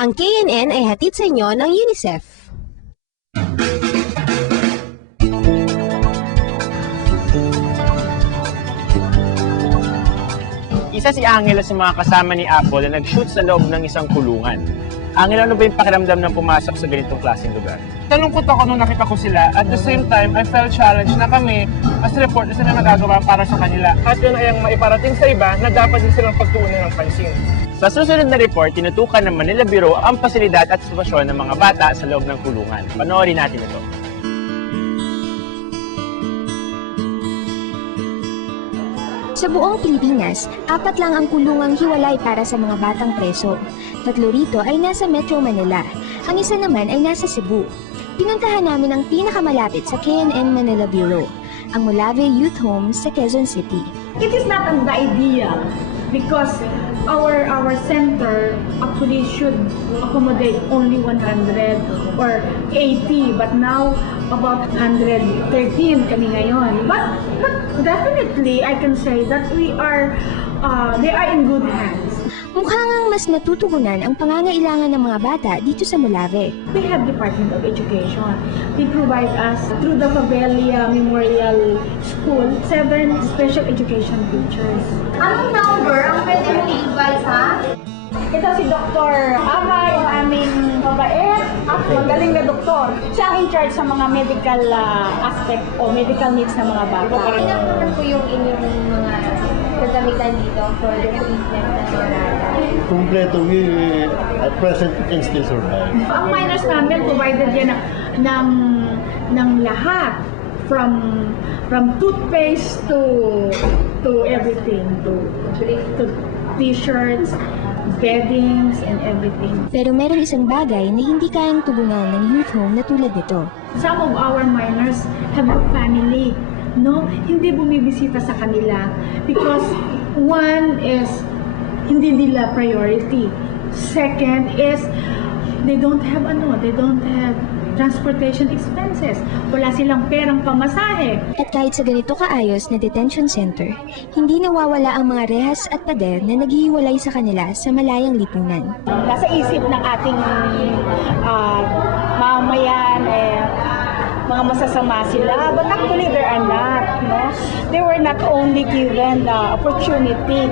Ang KNN ay hatid sa inyo ng UNICEF. Isa si Angela sa mga kasama ni Apple na nag-shoot sa loob ng isang kulungan. Angela, ano ba yung pakiramdam ng pumasok sa ganitong klaseng lugar? Nalungkot ako nung nakita ko sila. At the same time, I felt challenged na kami as reporters na nagagawa para sa kanila. At yun ay ang maiparating sa iba na dapat din silang pagtuunan ng pansin. Sa susunod na report, tinutukan ng Manila Bureau ang pasilidad at sitwasyon ng mga bata sa loob ng kulungan. Panoorin natin ito. Sa buong Pilipinas, 4 lang ang kulungang hiwalay para sa mga batang preso. 3 rito ay nasa Metro Manila. Ang isa naman ay nasa Cebu. Pinuntahan namin ang pinakamalapit sa KNN Manila Bureau, ang Molave Youth Home sa Quezon City. It is not an idea because our center actually should accommodate only 100 or 80, but now about 113 kami ngayon. But definitely I can say that they are in good hands. Mukhang mas natutugunan ang pangangailangan ng mga bata dito sa Molave. We have Department of Education. They provide us through the Favelia Memorial School 7 special education teachers. Anong number ang pwede mong i-advise, ha? Ito si Dr. Ava, yung aming mabait at magaling na doktor. Siya ang in charge sa mga medical aspect o medical needs ng mga bata. Ano po yung inyong mga kagamitan dito for the treatment ng mga bata? Kompleto, at present we can still survive. Ang minors namin provided yan ng lahat from toothpaste to everything, to t-shirts, beddings, and everything. Pero meron isang bagay na hindi kayang tugunan ng youth home na tulad nito. Some of our minors have a family, no? Hindi bumibisita sa kanila because one is hindi nila priority. Second is they don't have transportation expenses. Wala silang perang pamasahe. At kahit sa ganito kaayos na detention center, hindi nawawala ang mga rehas at pader na naghihiwalay sa kanila sa malayang lipunan. Nasa isip ng ating mamayan, mga masasama sila, but actually there are not, no? They were not only given the opportunity,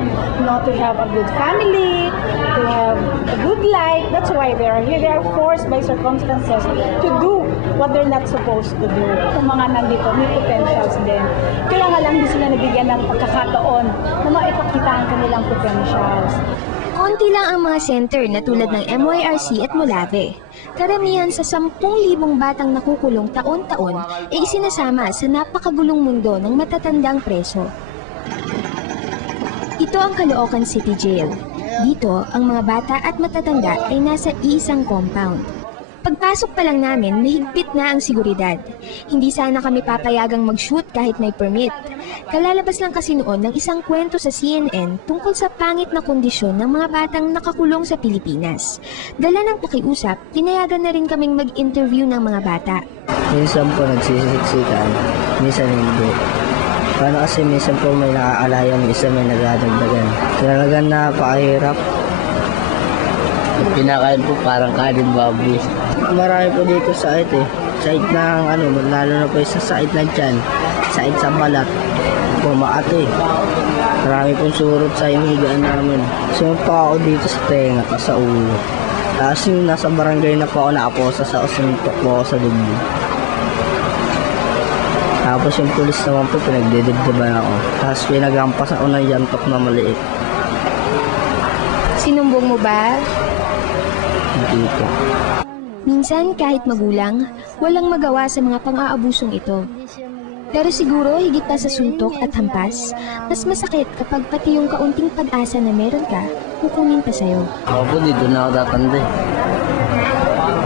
to have a good family, to have a good life. That's why they are here. They are forced by circumstances to do what they're not supposed to do. Yung mga nandito, may potentials din. Kaya nga lang hindi sila nabigyan ng pagkakataon na maipakita ang kanilang potentials. Konti lang ang mga center na tulad ng MYRC at Molave. Karamihan sa 10,000 batang nakukulong taon-taon ay isinasama sa napakagulong mundo ng matatandang preso. Ito ang Caloocan City Jail. Dito, ang mga bata at matatanda ay nasa iisang compound. Pagpasok pa lang namin, mahigpit na ang seguridad. Hindi sana kami papayagang mag-shoot kahit may permit. Kalalabas lang kasi noon ng isang kwento sa CNN tungkol sa pangit na kondisyon ng mga batang nakakulong sa Pilipinas. Dala ng pakiusap, pinayagan na rin kaming mag-interview ng mga bata. Minsan po nagsisiksikan, minsan hindi. Paano kasi minsan po may nakakalayan, minsan may nagdadagdagan. Talagang napakahirap. Pinakain po parang kanin baboy. Marami po dito sa site ng lalo na po sa site ng tiyan, site sa balat, pumaate. Marami pong surot sa inigaan namin. Sumpa ako dito sa tenga at sa ulo. Tapos yung nasa barangay na po ako nakaposa sa usuntok po ako sa dibdib. Tapos yung pulis naman po pinagdidibdiban ako. Tapos pinagampas ako ng yantok na maliit. Sinumbong mo ba? Hindi po. Minsan, kahit magulang, walang magawa sa mga pang-aabusong ito. Pero siguro, higit pa sa suntok at hampas, mas masakit kapag pati yung kaunting pag-asa na meron ka, kukunin pa sa'yo. Ako po, dito na ako tatanda.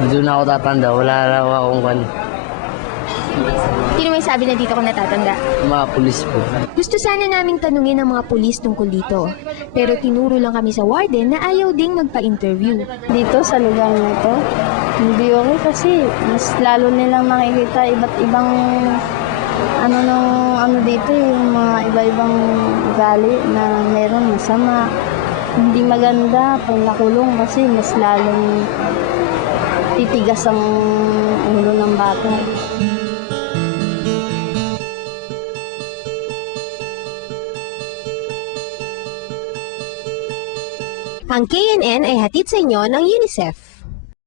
Dito na ako tatanda, wala lang akong kan. Sino may sabi na dito ko natatanda? Mga pulis po. Gusto sana naming tanungin ang mga pulis tungkol dito. Pero tinuro lang kami sa warden na ayaw ding magpa-interview. Dito sa lugar na ito, hindi okay kasi mas lalo nilang makikita iba't ibang dito, yung mga iba-ibang ugali na meron masama. hindi maganda pag nakulong kasi mas lalong titigas ang ulo ng bata. Ang KNN ay hatid sa inyo ng UNICEF.